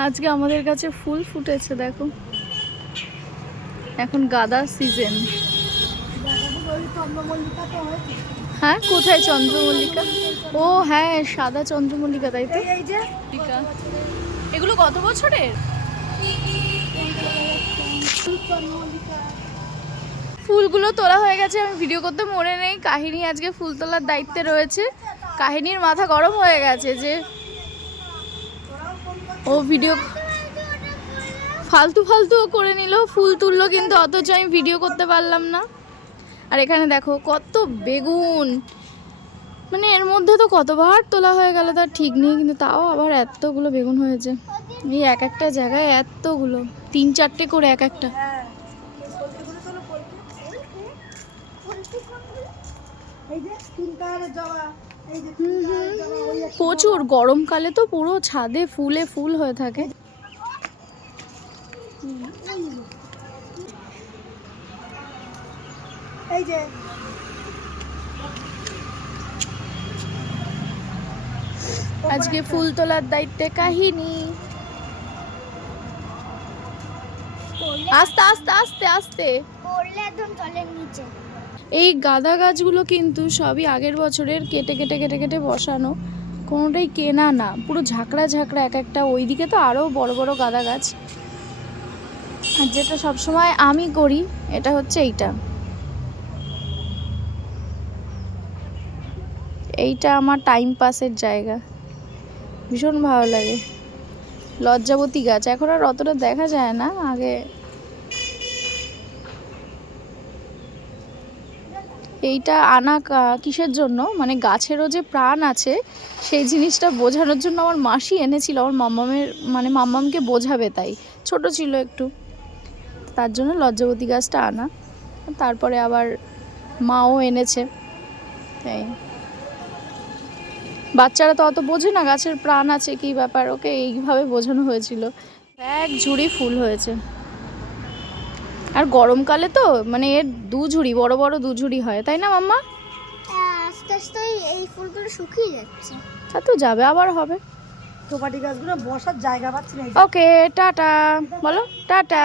আজকে আমাদের কাছে ফুল ফুটেছে দেখো, এখন গাঁদা সিজন। হ্যাঁ, কোথায় চন্দ্রমল্লিকা? ও হ্যাঁ, সাদা চন্দ্রমল্লিকা, তাই তো। এগুলো কত বছরের? ফুলগুলো তোলা হয়ে গেছে, আমি ভিডিও করতে মনে নেই। কাহিনী আজকে ফুল তোলার দায়িত্বে রয়েছে। কাহিনীর মাথা গরম হয়ে গেছে যে ও ভিডিও ফালতু ফালতু করে নিল, ফুল তুললো, কিন্তু অথচ আমি ভিডিও করতে পারলাম না। আর এখানে দেখো কত বেগুন, মানে এর মধ্যে তো কতবার তোলা হয়ে গেল তার ঠিক নেই, কিন্তু তাও আবার এতগুলো বেগুন হয়েছে। এই এক একটা জায়গায় এতগুলো, 3-4টে করে এক একটা। প্রচুর গরমকালে তো পুরো ছাদে ফুলে ফুল হয়ে থাকে। এই যে আজকে ফুল তোলার দায়িত্বে কাহিনী। আস্তে আস্তে আস্তে আস্তে পড়লে একদম তলের নিচে। এই গাঁদা গাছগুলো কিন্তু সবই আগের বছরের, কেটে কেটে কেটে কেটে বসানো, কোনোটাই কেনা না, পুরো ঝাঁকড়া ঝাঁকড়া এক একটা। ওইদিকে তো আরও বড় বড় গাঁদা গাছ। আর যেটা সবসময় আমি করি এটা হচ্ছে এইটা আমার টাইম পাসের জায়গা, ভীষণ ভালো লাগে। লজ্জাবতী গাছ এখন আর অতটা দেখা যায় না, আগে। এইটা আনা কিসের জন্য, মানে গাছেরও যে প্রাণ আছে সেই জিনিসটা বোঝানোর জন্য আমার মাসি এনেছিল, আমার মাম্মামের, মানে মাম্মামকে বোঝাবে, তাই ছোট ছিল একটু, তার জন্য লজ্জাবতী গাছটা আনা। তারপরে আবার মাও এনেছে। তাই বাচ্চারা তো অত বোঝে না গাছের প্রাণ আছে কি ব্যাপার, ওকে এইভাবে বোঝানো হয়েছিল। এক ঝুড়ি ফুল হয়েছে, আর গরমকালে তো মানে এর 2 ঝুড়ি, বড় বড় 2 ঝুড়ি হয়, তাই না মাম্মা? আস্তে আস্তে এই ফুলগুলো শুকিয়ে যাচ্ছে। তা তো যাবে, আবার হবে। টোপাটি গাছগুলো বসার জায়গা পাচ্ছি না। ওকে টাটা বলো, টাটা।